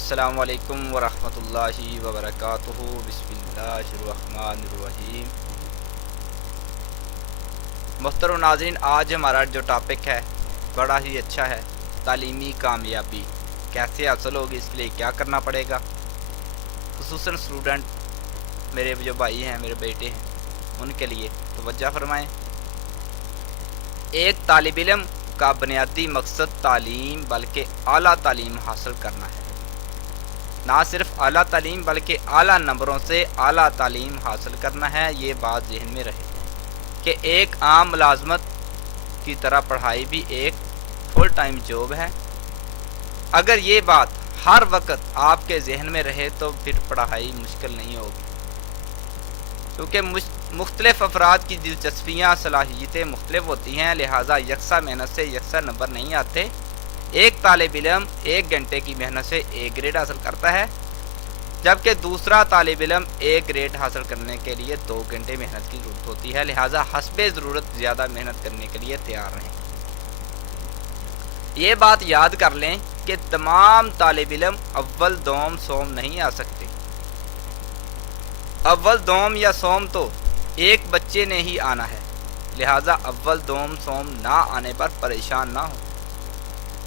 السلام علیکم ورحمۃ اللہ وبرکاتہ۔ بسم اللہ الرحمن الرحیم۔ محترم ناظرین، آج ہمارا جو ٹاپک ہے بڑا ہی اچھا ہے۔ تعلیمی کامیابی کیسے حاصل ہوگی، اس کے لیے کیا کرنا پڑے گا۔ خصوصاً اسٹوڈنٹ میرے جو بھائی ہیں، میرے بیٹے ہیں، ان کے لیے توجہ فرمائیں۔ ایک طالب علم کا بنیادی مقصد تعلیم بلکہ اعلیٰ تعلیم حاصل کرنا ہے۔ نہ صرف اعلیٰ تعلیم بلکہ اعلیٰ نمبروں سے اعلیٰ تعلیم حاصل کرنا ہے۔ یہ بات ذہن میں رہے کہ ایک عام ملازمت کی طرح پڑھائی بھی ایک فل ٹائم جاب ہے۔ اگر یہ بات ہر وقت آپ کے ذہن میں رہے تو پھر پڑھائی مشکل نہیں ہوگی، کیونکہ مختلف افراد کی دلچسپیاں، صلاحیتیں مختلف ہوتی ہیں، لہٰذا یکساں محنت سے یکساں نمبر نہیں آتے۔ ایک طالب علم 1 گھنٹے کی محنت سے A گریڈ حاصل کرتا ہے، جبکہ دوسرا طالب علم A گریڈ حاصل کرنے کے لیے 2 گھنٹے محنت کی ضرورت ہوتی ہے۔ لہٰذا حسب ضرورت زیادہ محنت کرنے کے لیے تیار رہیں۔ یہ بات یاد کر لیں کہ تمام طالب علم اول دوم سوم نہیں آ سکتے۔ اول دوم یا سوم تو ایک بچے نے ہی آنا ہے، لہٰذا اول دوم سوم نہ آنے پر پریشان نہ ہو۔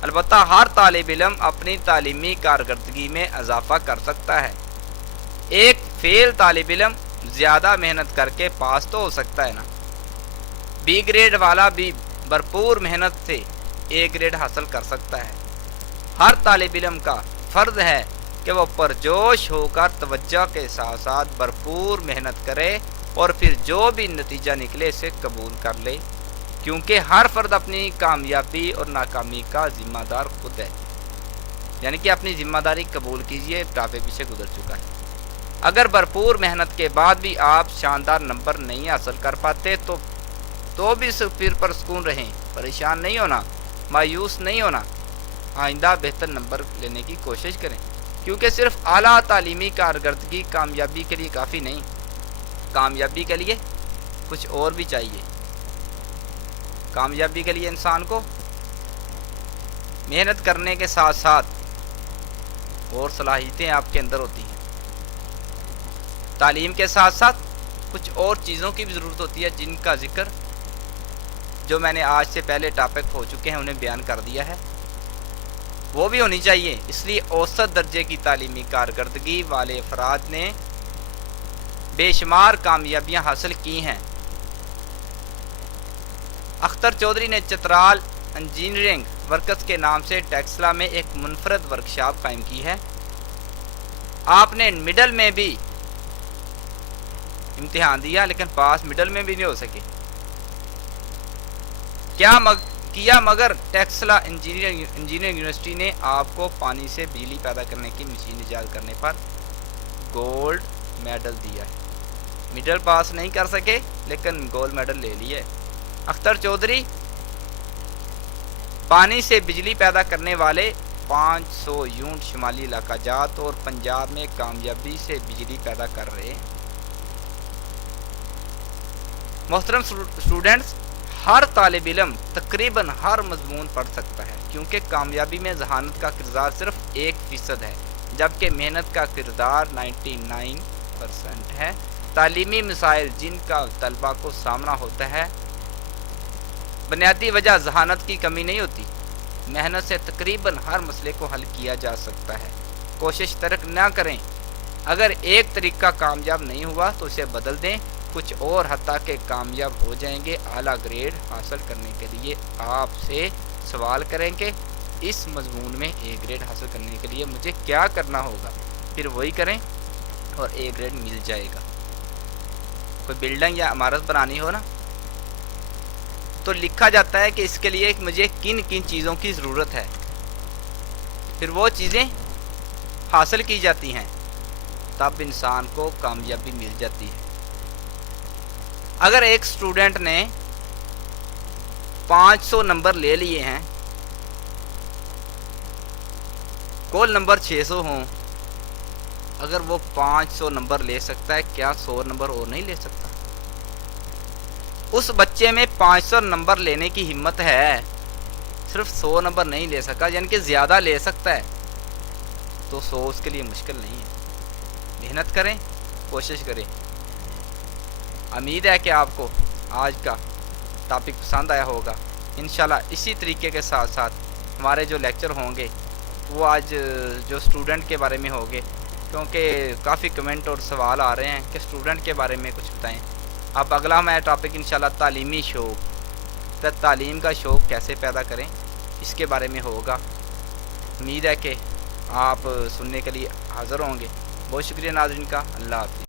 البتہ ہر طالب علم اپنی تعلیمی کارکردگی میں اضافہ کر سکتا ہے۔ ایک فیل طالب علم زیادہ محنت کر کے پاس تو ہو سکتا ہے نا۔ B گریڈ والا بھی بھرپور محنت سے A گریڈ حاصل کر سکتا ہے۔ ہر طالب علم کا فرض ہے کہ وہ پرجوش ہو کر توجہ کے ساتھ ساتھ بھرپور محنت کرے اور پھر جو بھی نتیجہ نکلے اسے قبول کر لے، کیونکہ ہر فرد اپنی کامیابی اور ناکامی کا ذمہ دار خود ہے۔ یعنی کہ اپنی ذمہ داری قبول کیجئے، ٹاپے پیچھے گزر چکا ہے۔ اگر بھرپور محنت کے بعد بھی آپ شاندار نمبر نہیں حاصل کر پاتے تو بھی پھر پرسکون رہیں، پریشان نہیں ہونا، مایوس نہیں ہونا۔ آئندہ بہتر نمبر لینے کی کوشش کریں، کیونکہ صرف اعلیٰ تعلیمی کارکردگی کامیابی کے لیے کافی نہیں، کامیابی کے لیے کچھ اور بھی چاہیے۔ کامیابی کے لیے انسان کو محنت کرنے کے ساتھ ساتھ اور صلاحیتیں آپ کے اندر ہوتی ہیں۔ تعلیم کے ساتھ ساتھ کچھ اور چیزوں کی بھی ضرورت ہوتی ہے، جن کا ذکر جو میں نے آج سے پہلے ٹاپک ہو چکے ہیں انہیں بیان کر دیا ہے، وہ بھی ہونی چاہیے۔ اس لیے اوسط درجے کی تعلیمی کارکردگی والے افراد نے بے شمار کامیابیاں حاصل کی ہیں۔ اختر چودھری نے چترال انجینئرنگ ورکس کے نام سے ٹیکسلا میں ایک منفرد ورکشاپ قائم کی ہے۔ آپ نے مڈل میں بھی امتحان دیا لیکن پاس مڈل میں بھی نہیں ہو سکے، کیا مگر ٹیکسلا انجینئرنگ یونیورسٹی نے آپ کو پانی سے بجلی پیدا کرنے کی مشین ایجاد کرنے پر گولڈ میڈل دیا ہے۔ مڈل پاس نہیں کر سکے لیکن گولڈ میڈل لے لیے۔ اختر چودھری پانی سے بجلی پیدا کرنے والے 500 یونٹ شمالی علاقہ جات اور پنجاب میں کامیابی سے بجلی پیدا کر رہے ہیں۔ محترم اسٹوڈنٹس، ہر طالب علم تقریباً ہر مضمون پڑھ سکتا ہے، کیونکہ کامیابی میں ذہانت کا کردار صرف 1% ہے، جبکہ محنت کا کردار 99% ہے۔ تعلیمی مسائل جن کا طلبہ کو سامنا ہوتا ہے، بنیادی وجہ ذہانت کی کمی نہیں ہوتی۔ محنت سے تقریباً ہر مسئلے کو حل کیا جا سکتا ہے۔ کوشش ترک نہ کریں۔ اگر ایک طریقہ کامیاب نہیں ہوا تو اسے بدل دیں، کچھ اور حتیٰ کہ کامیاب ہو جائیں گے۔ اعلیٰ گریڈ حاصل کرنے کے لیے آپ سے سوال کریں کہ اس مضمون میں A گریڈ حاصل کرنے کے لیے مجھے کیا کرنا ہوگا، پھر وہی کریں اور A گریڈ مل جائے گا۔ کوئی بلڈنگ یا عمارت بنانی ہو نا، تو لکھا جاتا ہے کہ اس کے لیے مجھے کن کن چیزوں کی ضرورت ہے، پھر وہ چیزیں حاصل کی جاتی ہیں، تب انسان کو کامیابی مل جاتی ہے۔ اگر ایک اسٹوڈنٹ نے 500 نمبر لے لیے ہیں، کل نمبر 600 ہوں، اگر وہ 500 نمبر لے سکتا ہے، کیا 100 نمبر اور نہیں لے سکتا؟ اس بچے میں 500 نمبر لینے کی ہمت ہے، صرف 100 نمبر نہیں لے سکا، یعنی کہ زیادہ لے سکتا ہے، تو 100 اس کے لیے مشکل نہیں ہے. محنت کریں, کوشش کریں. امید ہے کہ آپ کو آج کا ٹاپک پسند آیا ہوگا. انشاءاللہ اسی طریقے کے ساتھ ساتھ ہمارے جو لیکچر ہوں گے وہ آج جو اسٹوڈنٹ کے بارے میں ہوں گے, کیونکہ کافی کمنٹ اور سوال آ رہے ہیں کہ اسٹوڈنٹ کے بارے میں کچھ بتائیں. اب اگلا ہمارا ٹاپک انشاءاللہ تعلیمی شوق, تعلیم کا شوق کیسے پیدا کریں, اس کے بارے میں ہوگا. امید ہے کہ آپ سننے کے لیے حاضر ہوں گے. بہت شکریہ ناظرین کا. اللہ حافظ.